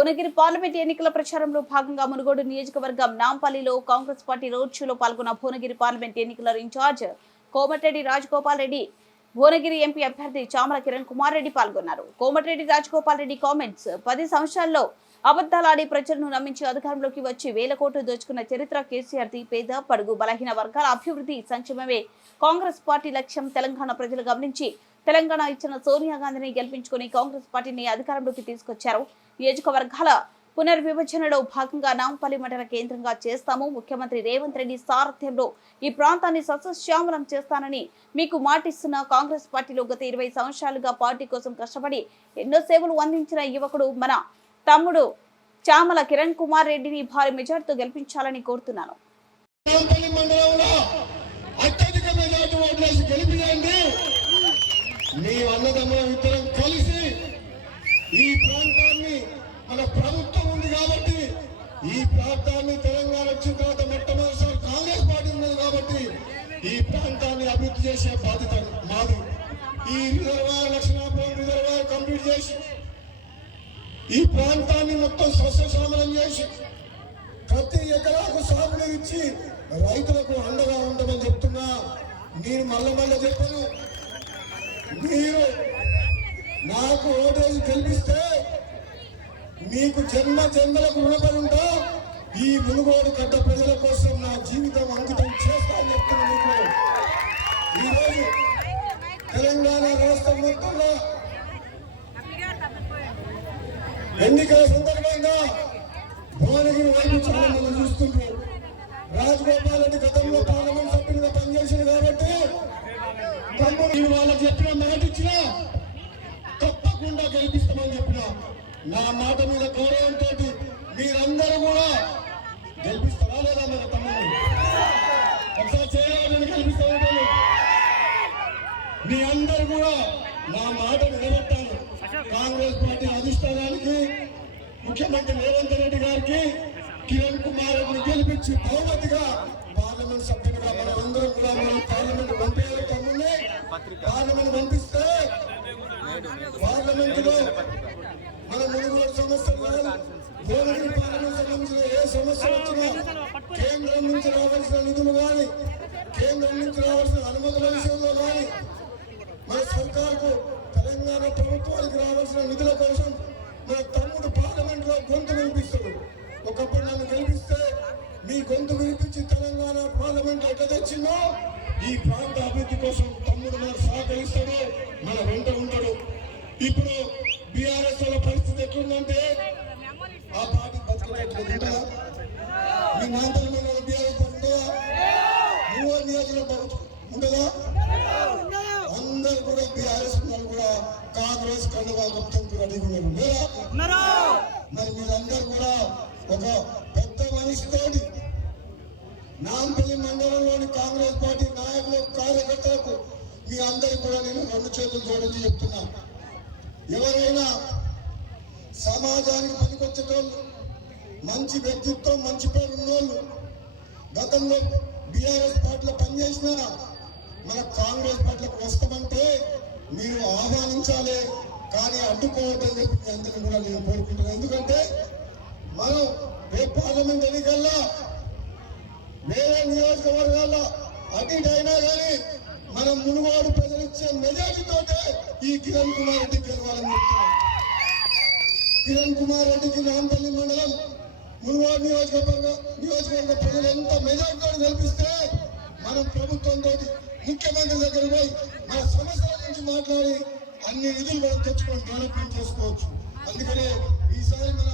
Bhuvanagiri parliament ఎన్నికల ప్రచారంలో భాగంగా మునుగోడు నియోజకవర్గం నాంపల్లిలో కాంగ్రెస్ పార్టీ రోడ్ షోలో పాల్గొన్న భువనగిరి పార్లమెంట్ ఎన్నికల in charge Komatireddy Rajagopal Reddy Bhuvanagiri MP అభ్యర్థి చామల కిరణ్ కుమార్ రెడ్డి పాల్గొన్నారు. కోమటిరెడ్డి రాజగోపాల్ రెడ్డి కామెంట్స్ పది సంవత్సరాల్లో అబద్ధాలాడి ప్రజలను నమ్మించి అధికారంలోకి వచ్చి వేల కోట్లు దోచుకున్న చరిత్ర కేసీఆర్ ది పేద పడుగు బలహీన వర్గాల అభివృద్ధి సంక్షేమమే కాంగ్రెస్ పార్టీ లక్ష్యం తెలంగాణ ప్రజలు గమనించి తెలంగాణ ఇచ్చిన సోనియా గాంధీని గెలిపించుకుని కాంగ్రెస్ పార్టీని అధికారంలోకి తీసుకొచ్చారు. నియోజకవర్గాల పునర్విభజనలో భాగంగా నాంపల్లి మండల కేంద్రంగా చేస్తాము. ముఖ్యమంత్రి రేవంత్ రెడ్డి సారథ్యంలో ఈ ప్రాంతాన్ని సస్యశ్యామలం చేస్తానని మీకు మాటిస్తున్న కాంగ్రెస్ పార్టీలో గత ఇరవై సంవత్సరాలుగా పార్టీ కోసం కష్టపడి ఎన్నో సేవలు అందించిన యువకుడు మన తమ్ముడు చామల కిరణ్ కుమార్ రెడ్డిని భారీ మెజార్టీతో గెలిపించాలని కోరుతున్నాను. మీ అన్నదమ్ముల ఇద్దరం కలిసి ఈ ప్రాంతాన్ని మన ప్రభుత్వం ఉంది కాబట్టి ఈ ప్రాంతాన్ని తెలంగాణ వచ్చిన తర్వాత మొట్టమొదటిసారి కాంగ్రెస్ పార్టీ ఉన్నది కాబట్టి ఈ ప్రాంతాన్ని అభివృద్ధి చేసే బాధ్యత మాది. ఈ రిజర్వాయర్ లక్షణాపురం రిజర్వాయర్ కంప్లీట్ చేసి ఈ ప్రాంతాన్ని మొత్తం సస్యశ్యామలం చేసి ప్రతి ఎకరాకు సాగునీరు ఇచ్చి రైతులకు అండగా ఉండమని చెప్తున్నా. నేను మళ్ళీ మళ్ళీ చెప్పను. నాకు ఓటేసి గెలిపిస్తే మీకు జన్మ జన్మలకు రుణపడి ఉంటా ఈ మునుగోడు గడ్డ ప్రజల కోసం నా జీవితం అంకితం చేస్తా అని చెప్తున్నా మీకు. ఈరోజు తెలంగాణ రాష్ట్రం మొత్తంలో ఎన్నికల సందర్భంగా భువనగిరి వైపు చాలా మంది చూస్తుంటారు గెలిపిస్తామని చెప్పిన నా మాట మీద గౌరవంతో మీరందరూ కూడా గెలిపిస్తారా లేదా మన తమ్ముడు? ఒకసారి చేయాలని గెలిపిస్తామని మీ అందరు కూడా నా మాట నిలబెట్టాను కాంగ్రెస్ పార్టీ అధిష్టానానికి ముఖ్యమంత్రి రేవంత్ రెడ్డి గారికి కిరణ్ కుమార్ రెడ్డిని గెలిపించి బహుమతిగా పార్లమెంట్ సభ్యుడిగా మనం అందరం కూడా మనం పార్లమెంట్ పంపేయాలి తమ్ముడిని. పార్లమెంట్ పంపి పార్లమెంట్లో మన మునుగోడు సమస్యలు కాదు సంబంధించిన ఏ సమస్య వచ్చినా కేంద్రం నుంచి రావాల్సిన నిధులు కానీ కేంద్రం నుంచి రావాల్సిన అనుమతుల విషయంలో కానీ మన సర్కార్కు తెలంగాణ ప్రభుత్వానికి రావాల్సిన నిధుల కోసం మన తమ్ముడు పార్లమెంట్లో గొంతు వినిపిస్తాడు ఒకప్పుడు నన్ను గెలిపిస్తే మీ గొంతు వినిపించి తెలంగాణ పార్లమెంట్ ఎట్లా తెచ్చిందో ఈ ప్రాంత అభివృద్ధి కోసం తమ్ముడు నాకు సహకరిస్తాడు మన వెంట ఉంటాడు. ఇప్పుడు కాంగ్రెస్ కండువా కప్తానికి రెడీగా ఉన్నారు లేరా మరి మీరందరూ కూడా ఒక పెద్ద మనిషితోటి నాంపల్లి మండలంలోని కాంగ్రెస్ పార్టీ నాయకులు కార్యకర్తలకు మీ అందరికి కూడా నేను రెండు చేతులు జోడించి చెప్తున్నా. ఎవరైనా సమాజానికి పనికొచ్చేటోళ్ళు మంచి వ్యక్తిత్వం మంచి పేరు ఉన్నోళ్ళు గతంలో బీఆర్ఎస్ పార్టీలో పనిచేసిన మన కాంగ్రెస్ పార్టీలకు వస్తామంటే మీరు ఆహ్వానించాలి కానీ అడ్డుకోవద్దని చెప్పి మీ అందరినీ కూడా నేను కోరుకుంటున్నాను. ఎందుకంటే మనం రేపు పార్లమెంట్ ఎన్నికల్లో వేరే నియోజకవర్గాల్లో అటు అయినా కానీ మనం మునుగోడు ప్రజలు ఇచ్చే మెజార్టీతోటే ఈ కిరణ్ కుమార్ రెడ్డి గెలవాలని చెప్తున్నాం. కిరణ్ కుమార్ రెడ్డికి నాంపల్లి మండలం మునుగోడు నియోజకవర్గ నియోజకవర్గ ప్రజలు ఎంత మెజార్టీతో గెలిపిస్తే మనం ప్రభుత్వంతో ముఖ్యమంత్రి దగ్గర పోయి మా సమస్యల గురించి మాట్లాడి అన్ని నిధులు మనం తెచ్చుకొని డెవలప్మెంట్ చేసుకోవచ్చు. అందుకనే ఈసారి మన